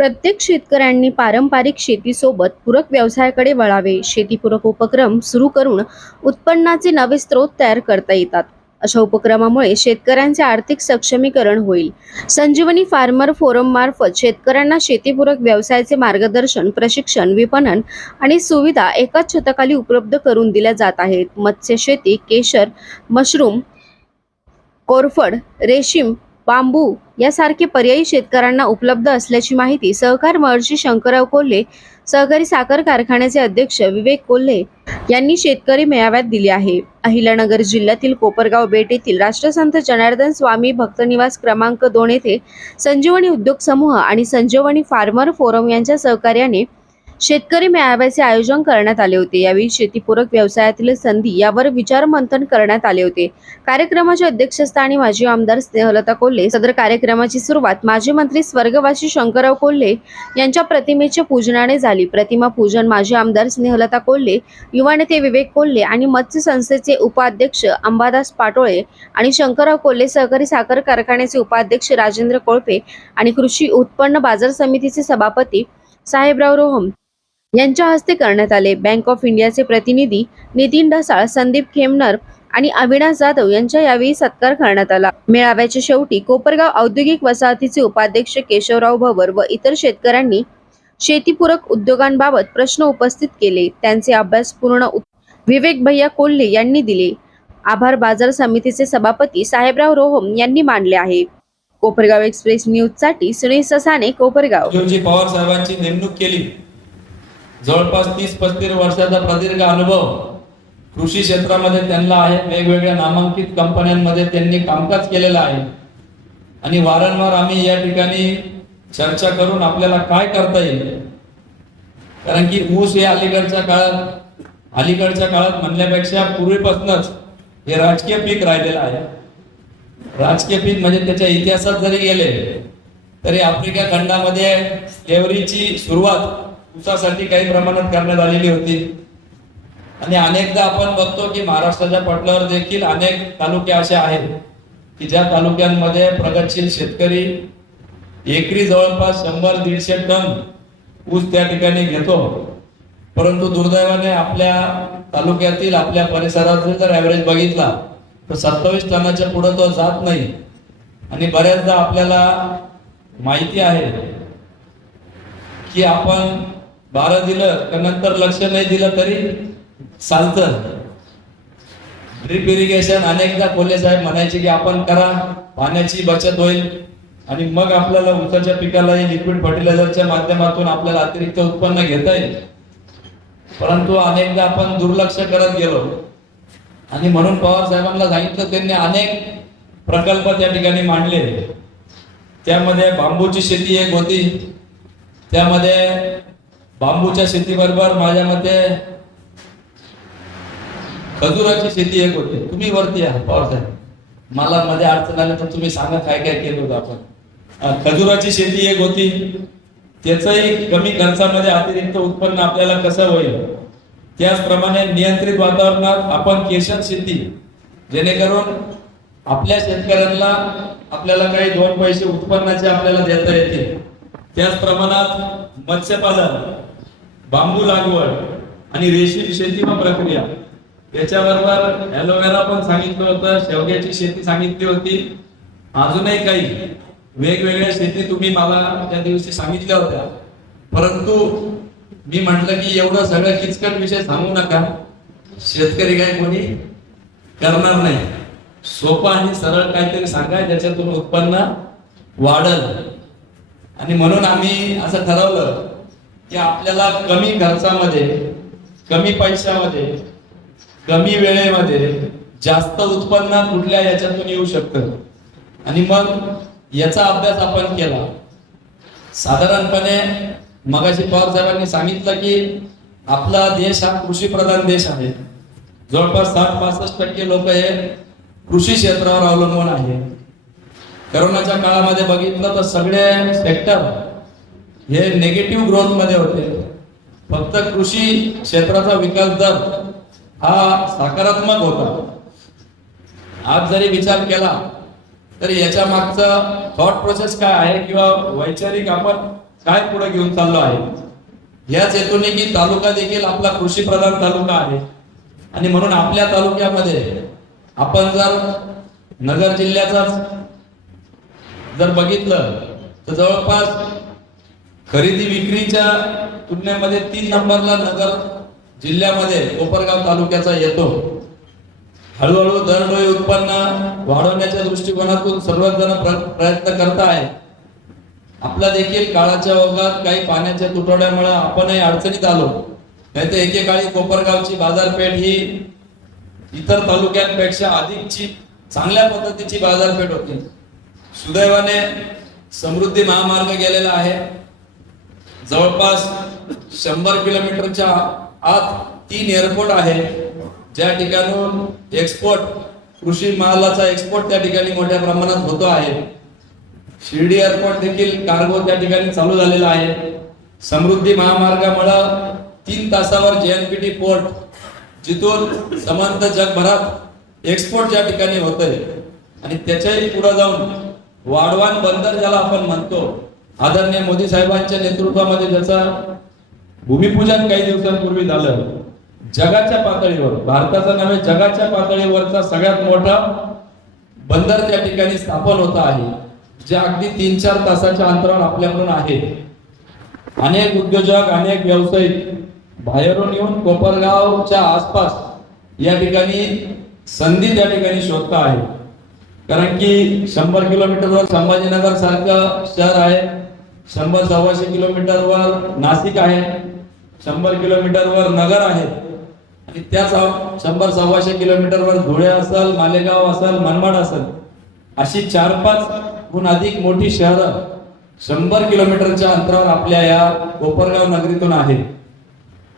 प्रत्येक शेतकऱ्यांनी पारंपरिक शेतीसोबत पूरक व्यवसायाकडे वळावे. शेतीपूरक उपक्रम सुरू करून उत्पन्नाचे नवे स्रोत तयार करता येतात. अशा उपक्रमामुळे शेतकऱ्यांचे आर्थिक सक्षमीकरण होईल. संजीवनी फार्मर फोरम मार्फत शेतकऱ्यांना शेतीपूरक व्यवसायाचे मार्गदर्शन प्रशिक्षण विपणन आणि सुविधा एकाच छताखाली उपलब्ध करून दिल्या जात आहेत. मत्स्य शेती केशर मशरूम कोरफड रेशीम बांबू यासारखे पर्यायी शेतकऱ्यांना उपलब्ध असल्याची माहिती सहकार महर्षी शंकरराव कोल्हे सहकारी साखर कारखान्याचे अध्यक्ष विवेक कोल्हे यांनी शेतकरी मेळाव्यात दिली आहे. अहिलानगर जिल्ह्यातील कोपरगाव बेट येथील राष्ट्रसंत जनार्दन स्वामी भक्तनिवास क्रमांक दोन येथे संजीवनी उद्योग समूह आणि संजीवनी फार्मर फोरम यांच्या सहकार्याने शेतकरी मेळाव्याचे आयोजन करण्यात आले होते. यावेळी शेतीपूरक व्यवसायातील संधी यावर विचारमंथन करण्यात आले होते. कार्यक्रमाच्या अध्यक्षस्थानी माजी आमदार स्नेहलता कोल्हे सदर कार्यक्रमाची सुरुवात माजी मंत्री स्वर्गवासी शंकरराव कोल्हे यांच्या प्रतिमेच्या पूजनाने झाली. प्रतिमा पूजन माजी आमदार स्नेहलता कोल्हे युवा नेते विवेक कोल्हे आणि मत्स्य संस्थेचे उपाध्यक्ष अंबादास पाटोळे आणि शंकरराव कोल्हे सहकारी साखर कारखान्याचे उपाध्यक्ष राजेंद्र कोळपे आणि कृषी उत्पन्न बाजार समितीचे सभापती साहेबराव रोहम. यांच्या हस्ते करण्यात आले. बँक ऑफ इंडियाचे प्रतिनिधी नितीन ढसाळ संदीप खेमनर आणि अविनाश जाधव यांच्या यावेळी सत्कार करण्यात आला. मेळाव्याच्या शेवटी कोपरगाव औद्योगिक वसाहतीचे उपाध्यक्ष केशवराव भवर व इतर शेतकऱ्यांनी शेतीपूरक उद्योगांबाबत प्रश्न उपस्थित केले. त्यांचे अभ्यास पूर्ण विवेक भैया कोल्हे यांनी दिले. आभार बाजार समितीचे सभापती साहेबराव रोहम यांनी मांडले आहे. कोपरगाव एक्सप्रेस न्यूजसाठी सुनील ससाने कोपरगाव. पवार साहेबांची नेमणूक केली. जवळपास तीस पस्तीस वर्षाचा प्रदीर्घ अनुभव कृषी क्षेत्रामध्ये त्यांना आहे. वेगवेगळ्या नामांकित कंपन्यांमध्ये त्यांनी कामकाज केलेलं आहे. आणि वारंवार आम्ही या ठिकाणी चर्चा करून आपल्याला काय करता येईल? कारण की ऊस हे अलीकडच्या काळात अलीकडच्या काळात म्हणण्यापेक्षा पूर्वीपासूनच हे राजकीय पीक राहिलेलं आहे. राजकीय पीक म्हणजे त्याच्या इतिहासात जरी गेले तरी आफ्रिका खंडामध्ये स्लेवरीची सुरुवात ऊसासाठी काही प्रमाणात करण्यात आलेली होती. आणि अनेकदा आपण बघतो की महाराष्ट्राच्या पटलावर देखील अनेक तालुके असे आहेत की ज्या तालुक्यांमध्ये प्रगतशील शेतकरी एकरी जवळपास शंभर दीडशे टन ऊस त्या ठिकाणी घेतो. परंतु दुर्दैवाने आपल्या तालुक्यातील आपल्या परिसरातील जर ॲव्हरेज बघितला तर सत्तावीस टनाच्या पुढं तो जात नाही. आणि बऱ्याचदा आपल्याला माहिती आहे की आपण बारा दिलं का नंतर लक्ष नाही दिलं तरी चालतं. ड्रिप इरिगेशन अनेकदा कोल्हे साहेब म्हणायचे की आपण करा पाण्याची बचत होईल. आणि मग आपल्याला ऊसाच्या पिकाला लिक्विड फर्टिलायझरच्या माध्यमातून आपल्याला अतिरिक्त उत्पन्न घेता येईल. परंतु अनेकदा आपण दुर्लक्ष करत गेलो. आणि म्हणून पवार साहेबांना सांगितलं त्यांनी अनेक प्रकल्प त्या ठिकाणी मांडले. त्यामध्ये बांबूची शेती एक होती. त्यामध्ये बांबूच्या शेतीबरोबर माझ्या मते खजुराची शेती एक होती. तुम्ही वरती या पवार साहेब. मला मध्ये अडचण आली तर तुम्ही सांगा काय काय केलं होतं आपण. खजुराची शेती एक होती. त्याचंही कमी खर्चामध्ये अतिरिक्त उत्पन्न आपल्याला कसं होईल? त्याचप्रमाणे नियंत्रित वातावरणात आपण केशन शेती जेणेकरून आपल्या शेतकऱ्यांना आपल्याला काही दोन पैसे उत्पन्नाचे आपल्याला देता येते त्याच प्रमाणात मत्स्यपालन बांबू लागवड आणि रेशीम शेती व प्रक्रिया. याच्याबरोबर ॲलोवेरा पण सांगितलं होतं शेवग्याची शेती सांगितली होती. अजूनही काही वेगवेगळ्या शेती तुम्ही मला त्या दिवशी सांगितल्या होत्या. परंतु मी म्हटलं की एवढं सगळं किचकट विषय सांगू नका. शेतकरी काय कोणी करणार नाही. सोपं आणि सरळ काहीतरी सांगा ज्याच्यातून उत्पन्न वाढल. आणि म्हणून आम्ही असं ठरवलं की आपल्याला कमी खर्चामध्ये कमी पैशामध्ये कमी वेळेमध्ये जास्त उत्पन्न कुठल्या याच्यातून येऊ शकतं? आणि मग याचा अभ्यास आपण केला. साधारणपणे मगाशी पवार साहेबांनी सांगितलं की आपला देश हा कृषी प्रधान देश आहे. जवळपास साठ पासष्ट टक्के लोक हे कृषी क्षेत्रावर अवलंबून आहे. करोनाच्या काळामध्ये बघितलं तर सगळे सेक्टर हे नेगेटिव्ह ग्रोथमध्ये होते. फक्त कृषी क्षेत्राचा विकास दर हा सकारात्मक होता. आज जरी विचार केला तर याच्या मागचा थॉट प्रोसेस काय आहे किंवा वैचारिक आपण काय पुढे घेऊन चाललो आहे? याच हेतूने की तालुका देखील आपला कृषी प्रधान तालुका आहे. आणि म्हणून आपल्या तालुक्यामध्ये आपण जर नगर जिल्ह्याचाच जर बघितलं तर जवळपास खरेदी विक्रीच्या तुलनेमध्ये तीन नंबरला नगर जिल्ह्यामध्ये कोपरगाव तालुक्याचा येतो. हळूहळू दरडोई उत्पन्न वाढवण्याच्या दृष्टिकोनातून सर्वच जण प्र- प्रयत्न करत आहे आपला देखील काळाच्या ओघात काही पाण्याच्या तुटवड्यामुळे आपणही अडचणीत आलो. नाही तर एकेकाळी कोपरगावची बाजारपेठ ही इतर तालुक्यांपेक्षा अधिकची चांगल्या पद्धतीची बाजारपेठ होती. सुदैवाने समृद्धी महामार्ग गेलेला आहे. जवळपास शंभर किलोमीटरच्या आत तीन एअरपोर्ट आहे. ज्या ठिकाणून एक्सपोर्ट कृषी मालाचा एक्सपोर्ट त्या ठिकाणी मोठ्या प्रमाणात होतो आहे. शिर्डी एअरपोर्ट देखील कार्गो त्या ठिकाणी चालू झालेला आहे. समृद्धी महामार्गामुळं तीन तासावर जेएनपीटी पोर्ट जिथून समंत जगभरात एक्सपोर्ट ज्या ठिकाणी होतंय. आणि त्याच्याही पुढे जाऊन वाढवान बंदर ज्याला आपण म्हणतो आदरणीय मोदी साहेबांच्या नेतृत्वामध्ये ज्याचा भूमिपूजन काही दिवसांपूर्वी झालं जगाच्या पातळीवर भारताचा नव्हे जगाच्या पातळीवरचा सगळ्यात मोठा बंदर त्या ठिकाणी स्थापन होत आहे जे अगदी तीन चार तासाच्या अंतरावर आपल्याकडून आहे. अनेक उद्योजक अनेक व्यावसायिक बाहेरून येऊन कोपरगावच्या आसपास या ठिकाणी संधी त्या ठिकाणी शोधता आहे कारण की शंभर किलोमीटरवर संभाजीनगर सारखं शहर आहे शंभर सव्वाशे किलोमीटरवर नाशिक आहे शंभर किलोमीटरवर नगर आहे. आणि त्या शंभर सव्वाशे किलोमीटरवर धुळे असेल मालेगाव असेल मनमाड असेल अशी चार पाच गुण अधिक मोठी शहरं शंभर किलोमीटरच्या अंतरावर आपल्या या कोपरगाव नगरीतून आहे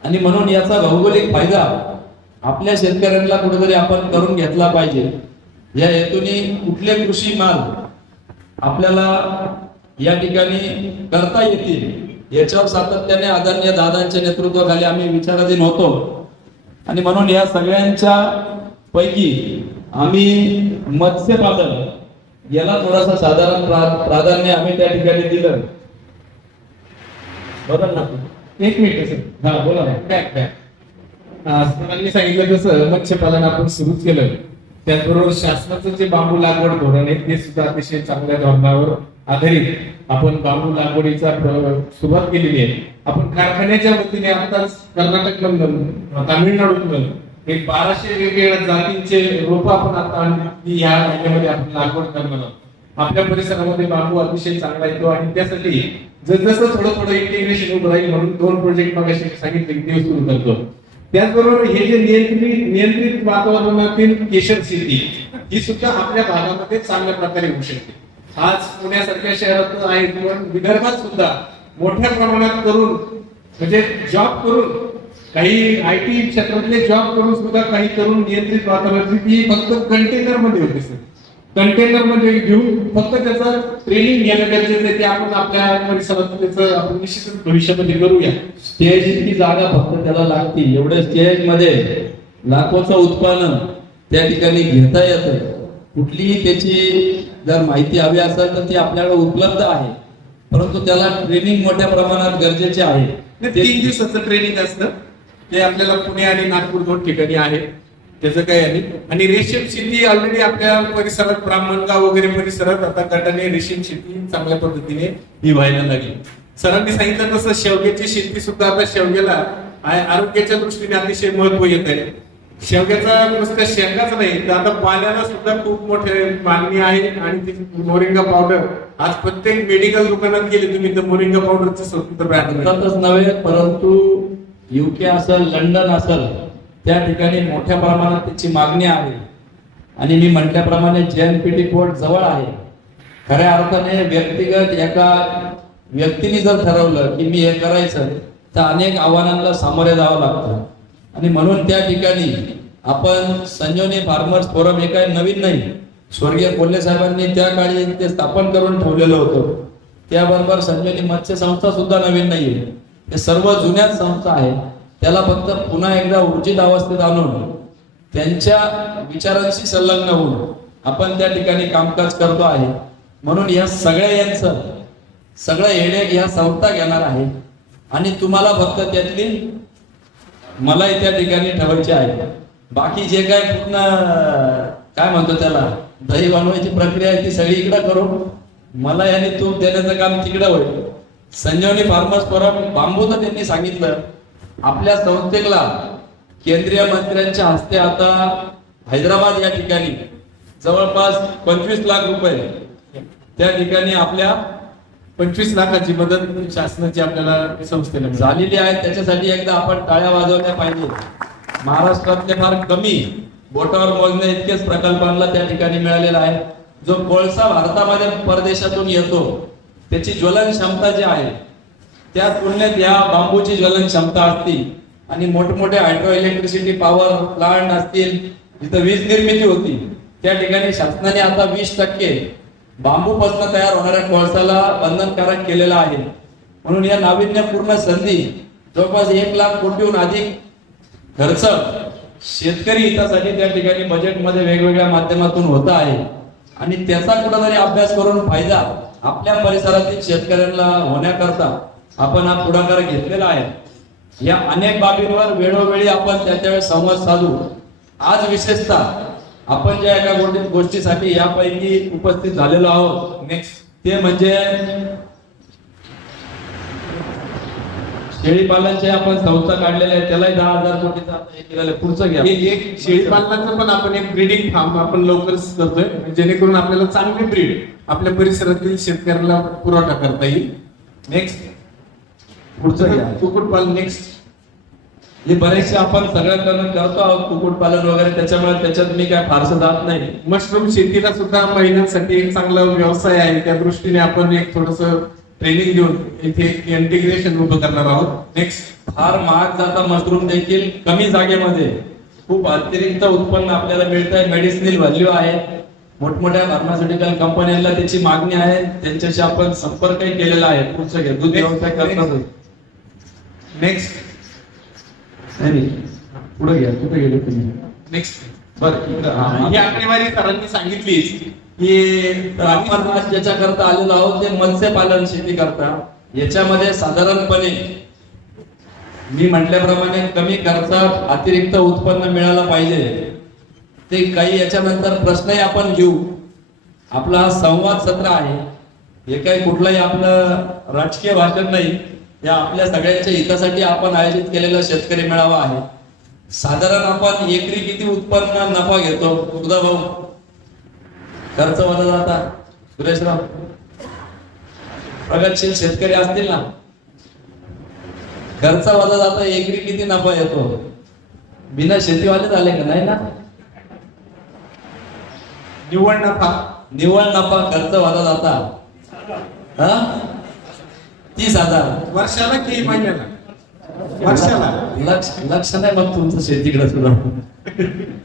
आणि म्हणून याचा भौगोलिक फायदा आपल्या शेतकऱ्यांना कुठेतरी आपण करून घेतला पाहिजे. या हेतूने कुठले कृषी माल आपल्याला या ठिकाणी करता येतील. याच्यावर सातत्याने आदरणीय दादांच्या नेतृत्वाखाली आम्ही विचाराधीन होतो. आणि म्हणून या सगळ्यांच्या पैकी आम्ही मत्स्यपालन याला थोडासा साधारण प्रा- प्राधान्य आम्ही त्या ठिकाणी दिलं. बरोबर ना एक मिनिट सर हा बोला ना. Back back. सरांनी सांगितलं तसं मत्स्यपालन आपण सुरूच केलं त्याचबरोबर शासनाचं जे बांबू लागवड धोरण आहे ते सुद्धा अतिशय चांगल्या धोरणावर आधारित आपण बांबू लागवडीचा सुरुवात केलेली आहे. आपण कारखान्याच्या वतीने आताच कर्नाटक मधून तामिळनाडूतून एक बाराशे वेगवेगळ्या जातींचे रोप आपण आता या महिन्यामध्ये आपण लागवड करणार आहोत. आपल्या परिसरामध्ये बांबू अतिशय चांगला येतो आणि त्यासाठी जसजसं थोडं थोडं इंटिग्रेशन उभं राहील म्हणून दोन प्रोजेक्ट मग सांगितले की ते सुरू करतो. त्याचबरोबर हे जे नियंत्रित नियंत्रित वातावरणातील केशर शेती ही सुद्धा आपल्या भागामध्ये चांगल्या प्रकारे होऊ शकते. आज पुण्यासारख्या शहरात आहे पण विदर्भात सुद्धा मोठ्या प्रमाणात करून म्हणजे जॉब करून काही आय टी क्षेत्रातले जॉब करून सुद्धा काही तरुण नियंत्रित वातावरणाची ती फक्त कंटेनरमध्ये होते सर कंटेनरमध्ये घेऊन फक्त त्याचं ट्रेनिंग घेणं गरजेचं आहे. ते आपण आपल्या परिसरात त्याचं आपण निश्चित भविष्यामध्ये करूया. स्टेज इतकी जागा फक्त त्याला लागते एवढ्या स्टेजमध्ये लाखोचं उत्पन्न त्या ठिकाणी घेता येतं. कुठलीही त्याची जर माहिती हवी असेल तर ती आपल्याकडे उपलब्ध आहे. परंतु त्याला ट्रेनिंग मोठ्या प्रमाणात गरजेचे आहे. तीन दिवसाचं ट्रेनिंग असतं. ते आपल्याला पुणे आणि नागपूर दोन ठिकाणी आहे. त्याचं काही आहे आणि रेशीम शेती ऑलरेडी आपल्या परिसरात ब्राह्मणगाव वगैरे परिसरात आता गटाने रेशीम शेती चांगल्या पद्धतीने ही व्हायला लागली. सरांनी सांगितलं तसं शेवग्याची शेती सुद्धा आता शेवग्याला आरोग्याच्या दृष्टीने अतिशय महत्त्व येत आहे. शेवग्याचा नुसतं शेंगाच नाही तर आता पाल्याला सुद्धा खूप मोठे मागणी आहे आणि ती मोरिंगा पावडर आज प्रत्येक मेडिकल दुकानात गेले तुम्ही तर मोरिंगा पावडरचं स्वतंत्र ब्रँड भारतातच नव्हे परंतु युके असेल लंडन असेल त्या ठिकाणी मोठ्या प्रमाणात त्याची मागणी आहे. आणि मी म्हटल्याप्रमाणे जेएनपीटी पोर्ट जवळ आहे. खऱ्या अर्थाने व्यक्तिगत एका व्यक्तीने जर ठरवलं की मी हे करायचं तर अनेक आव्हानांना सामोरे जावं लागतं. आणि म्हणून त्या ठिकाणी आपण संजीवनी फार्मर्स फोरम हे काही नवीन नाही. स्वर्गीय कोल्हे साहेबांनी त्या काळी ते स्थापन करून ठेवलेलं होतं. त्याबरोबर संजीवनी मत्स्य संस्था सुद्धा नवीन नाहीये. हे सर्व जुन्याच संस्था आहे त्याला फक्त पुन्हा एकदा ऊर्जित अवस्थेत आणून त्यांच्या विचारांशी संलग्न होऊन आपण त्या ठिकाणी कामकाज करतो आहे. म्हणून या सगळ्या यांचं सगळं हेडेक ह्या संस्था घेणार आहे. आणि तुम्हाला फक्त त्यातली मलाही त्या ठिकाणी ठेवायचे आहे. बाकी जे काय पूर्ण काय म्हणतो त्याला दही बनवायची प्रक्रिया आहे ती सगळी इकडे करू. मला याने तूप देण्याचं काम तिकडे होईल. संजीवनी फार्मर्स फोरम तर त्यांनी सांगितलं. आपल्या संस्थेला केंद्रीय मंत्र्यांच्या हस्ते आता हैदराबाद या ठिकाणी जवळपास पंचवीस लाख रुपये त्या ठिकाणी आपल्या पंचवीस लाखाची मदत शासनाची आपल्याला संस्थेला झालेली आहे. त्याच्यासाठी एकदा आपण टाळ्या वाजवल्या पाहिजे. महाराष्ट्रातले फार कमी बोटावर मोजण्या इतकेच प्रकल्पांना त्या ठिकाणी मिळालेला आहे. जो कोळसा भारतामध्ये परदेशातून येतो त्याची ज्वलन क्षमता जी आहे त्या तुलनेत या बांबूची ज्वलन क्षमता असती आणि मोठमोठे हायड्रो इलेक्ट्रिसिटी पॉवर प्लांट असतील जिथं वीज निर्मिती होती त्या ठिकाणी शासनाने आता वीस टक्के बांबूपासून तयार होणाऱ्या कोळसाला बंधनकारक केलेला आहे. म्हणून या नाविन्यपूर्ण संधी जवळपास एक लाख कोटीहून अधिक खर्च शेतकरी हितासाठी त्या ठिकाणी बजेटमध्ये वेगवेगळ्या माध्यमातून होत आहे. आणि त्याचा कुठेतरी अभ्यास करून फायदा आपल्या परिसरातील शेतकऱ्यांना होण्याकरता आपण हा पुढाकार घेतलेला आहे. या अनेक बाबींवर वेळोवेळी आपण त्याच्यावेळी संवाद साधू. आज विशेषतः आपण ज्या एका गोष्टी- गोष्टीसाठी यापैकी उपस्थित झालेलो आहोत नेक्स्ट ते म्हणजे शेळी पालनचे आपण संस्था काढलेले आहे त्यालाही दहा हजार कोटीचा. पुढचं घ्या. हे एक शेळी पालनाचं पण आपण एक ब्रीडिंग फार्म आपण लवकरच करतोय जेणेकरून आपल्याला चांगली ब्रीड आपल्या परिसरातील शेतकऱ्याला पुरवठा करता येईल. नेक्स्ट पुढचं घ्या. कुक्कुटपालन नेक्स्ट हे बरेचसे आपण सगळ्यांकडून करतो आहोत कुक्कुटपालन वगैरे. त्याच्यामुळे त्याच्यात मी काय फारसं जात नाही. मशरूम शेतीला सुद्धा महिलांसाठी एक चांगला व्यवसाय आहे. त्या दृष्टीने आपण एक थोडस ट्रेनिंग देऊन इथे इंटिग्रेशन उभं करणार आहोत. नेक्स्ट फार महाग जाता मशरूम देखील कमी जागेमध्ये. खूप अतिरिक्त उत्पन्न आपल्याला मिळत आहे मेडिसिनल व्हॅल्यू आहे. मोठमोठ्या फार्मास्युटिकल कंपन्यांना त्याची मागणी आहे. त्यांच्याशी आपण संपर्कही केलेला आहे. पुढचं दूध व्यवसाय करतात नेक्स्ट नाही पुढे घ्या कुठे गेले तुम्ही? नेक्स्ट बरं इकडं, हा, आकडेवारी सरांनी सांगितली. की आपण आज ज्याच्या करता आलेलो आहोत ते मत्स्यपालन शेती करता. याच्यामध्ये साधारणपणे मी म्हटल्याप्रमाणे कमी खर्चात अतिरिक्त उत्पन्न मिळालं पाहिजे. ते काही याच्यानंतर प्रश्नही आपण घेऊ. आपला संवाद सत्र आहे. हे काही कुठलंही आपलं राजकीय भाषण नाही. या आपल्या सगळ्यांच्या हितासाठी आपण आयोजित केलेला शेतकरी मेळावा आहे. साधारण आपण एकरी किती उत्पन्न नफा घेतो? सुधा भाऊ. खर्च वजा जाता. सुरेशराव. प्रगतशील शेतकरी असतील ना? खर्च वजा जाता एकरी किती नफा येतो? बिना शेतीवाले झाले का नाही ना? निव्वळ नफा. निव्वळ नफा खर्च वजा जाता. हा? तीस हजार. वर्षाला की महिन्याला? वर्षाला? लक्ष लक्ष नाही मग तुमचं शेतीकडे सुद्धा.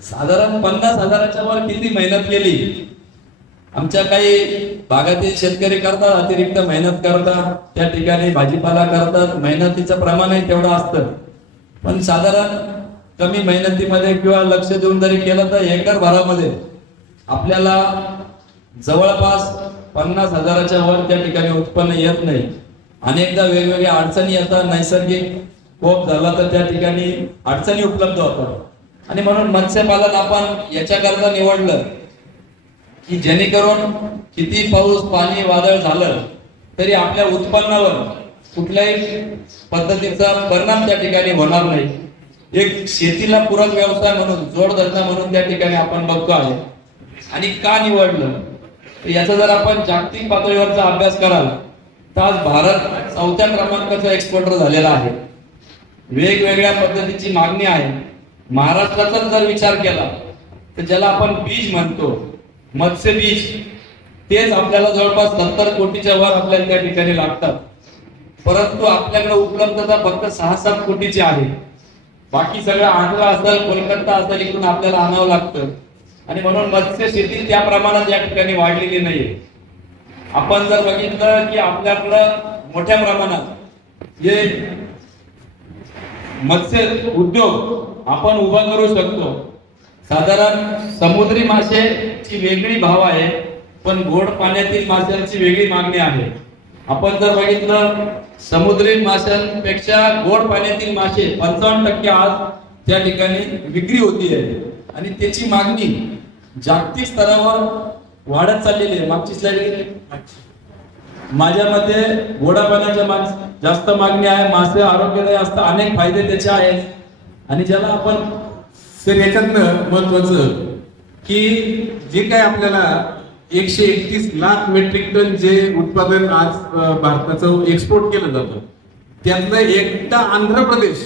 साधारण पन्नास हजाराच्या वर किती मेहनत केली? आमच्या काही भागातील शेतकरी करतात अतिरिक्त मेहनत करतात. त्या ठिकाणी भाजीपाला करतात. मेहनतीचं प्रमाणही तेवढं असतं. पण साधारण कमी मेहनतीमध्ये किंवा लक्ष देऊन जरी केलं तर एकर भरामध्ये आपल्याला जवळपास पन्नास हजाराच्या वर त्या ठिकाणी उत्पन्न येत नाही. अनेकदा वेगवेगळ्या अडचणी येतात नैसर्गिक कोप झाला तर त्या ठिकाणी अडचणी उपलब्ध होतात. आणि म्हणून मत्स्यपालन आपण याच्याकरता निवडलं की जेणेकरून किती पाऊस पाणी वादळ झालं तरी आपल्या उत्पन्नावर कुठल्याही पद्धतीचा परिणाम त्या ठिकाणी होणार नाही. एक शेतीला पूरक व्यवसाय म्हणून जोडधंदा म्हणून त्या ठिकाणी आपण बघतो आहे. आणि का निवडलं? तर याचा जर आपण जागतिक पातळीवरचा अभ्यास कराल आज भारत चौथ्या क्रमांकाचा एक्सपोर्टर झालेला आहे. वेगवेगळ्या पद्धतीची मागणी आहे. महाराष्ट्राचा जर विचार केला तर ज्याला आपण बीज म्हणतो मत्स्य बीज तेच आपल्याला जवळपास सत्तर कोटीच्या वर आपल्याला त्या ठिकाणी लागतात. परंतु आपल्याकडे उपलब्धता फक्त सहा सात कोटीची आहे. बाकी सगळं आंध्र असेल कोलकाता असेल इकडून आपल्याला आणावं लागतं. आणि म्हणून मत्स्य शेती त्या प्रमाणात या ठिकाणी वाढलेली नाहीये. आपण जर बघितलं की आपल्याकडं मोठ्या प्रमाणात जे मत्स्य उद्योग आपण उभा करू शकतो. साधारण समुद्री मासेची वेगळी भाव आहे पण गोड पाण्यातील माशांची वेगळी मागणी आहे. आपण जर बघितलं समुद्री माशांपेक्षा गोड पाण्यातील मासे पंचावन्न टक्के आज त्या ठिकाणी विक्री होती आहे आणि त्याची मागणी जागतिक स्तरावर वाढत चाललेली आहे. मागची स्लाइड माझ्या मते गोडापाण्याच्या पाण्याच्या जास्त मागणी आहे. मासे आरोग्यदायी असतात अनेक फायदे त्याचे आहेत. आणि ज्याला आपण सर याच्यातनं महत्वाचं की जे काय आपल्याला एकशे एकतीस लाख मेट्रिक टन जे उत्पादन आज भारताचं एक्सपोर्ट केलं जातं त्यातलं एकटा आंध्र प्रदेश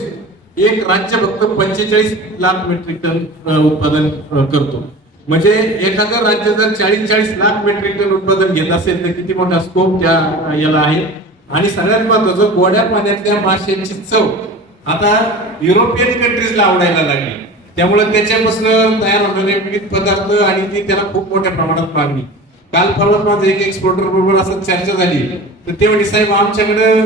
एक राज्य फक्त पंचेचाळीस लाख मेट्रिक टन उत्पादन करतो. म्हणजे एखादं राज्य जर चाळीस चाळीस लाख मेट्रिक टन उत्पादन घेत असेल तर किती मोठा स्कोप त्या याला आहे? आणि सगळ्यात महत्वाचं गोड्या पाण्यातल्या माशांची चव. आता युरोपियन कंट्रीजला आवडायला लागली. त्यामुळे त्याच्यापासून तयार होणारे विविध पदार्थ आणि ती त्याला खूप मोठ्या प्रमाणात मागणी. काल परवाच माझं एक एक्सपोर्टर बरोबर असं चर्चा झाली. तर ते म्हणजे साहेब आमच्याकडे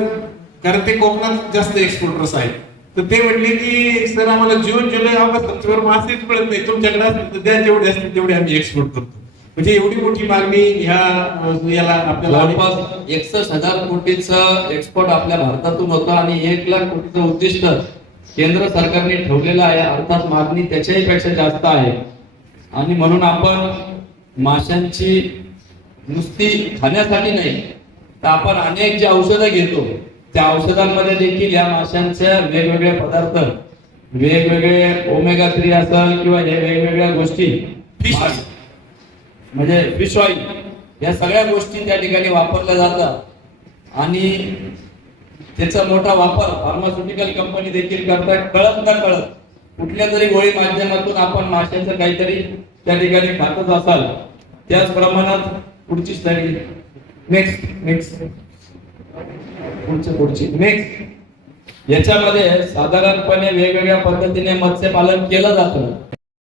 कारण ते कोकणात जास्त एक्सपोर्टर्स आहेत. तर ते म्हणले की सर आम्हाला जून जुलै ऑगस्ट सप्टेंबर मासेच मिळत नाही. तुमच्याकडे असतील तर द्या जेवढे असतील तेवढे आम्ही एक्सपोर्ट करतो. म्हणजे एवढी मोठी मागणी ह्या याला आपल्याला जवळपास एकसष्ट हजार कोटीचं एक्सपोर्ट आपल्या भारतातून होतं आणि एक लाख कोटीचं उद्दिष्ट केंद्र सरकारने ठेवलेलं आहे. अर्थात मागणी त्याच्याही पेक्षा जास्त आहे. आणि म्हणून आपण माशांची नुसती खाण्यासाठी नाही तर आपण अनेक जे औषधं घेतो त्या औषधांमध्ये देखील या माशांच्या वेगवेगळे पदार्थ वेगवेगळे ओमेगा थ्री असेल किंवा हे वेगवेगळ्या गोष्टी. म्हणजे फिश ऑइल या सगळ्या गोष्टी त्या ठिकाणी वापरल्या जातात. आणि त्याचा मोठा वापर फार्मास्युटिकल कंपनी देखील करतात. कळत न कळत कुठल्या तरी गोळी माध्यमातून आपण माशाचं काहीतरी त्या ठिकाणी खातच असाल. त्याच प्रमाणात पुढची स्लाइड नेक्स्ट नेक्स्ट पुढची पुढची. नेक्स्ट याच्यामध्ये साधारणपणे वेगवेगळ्या पद्धतीने मत्स्यपालन केलं जातं.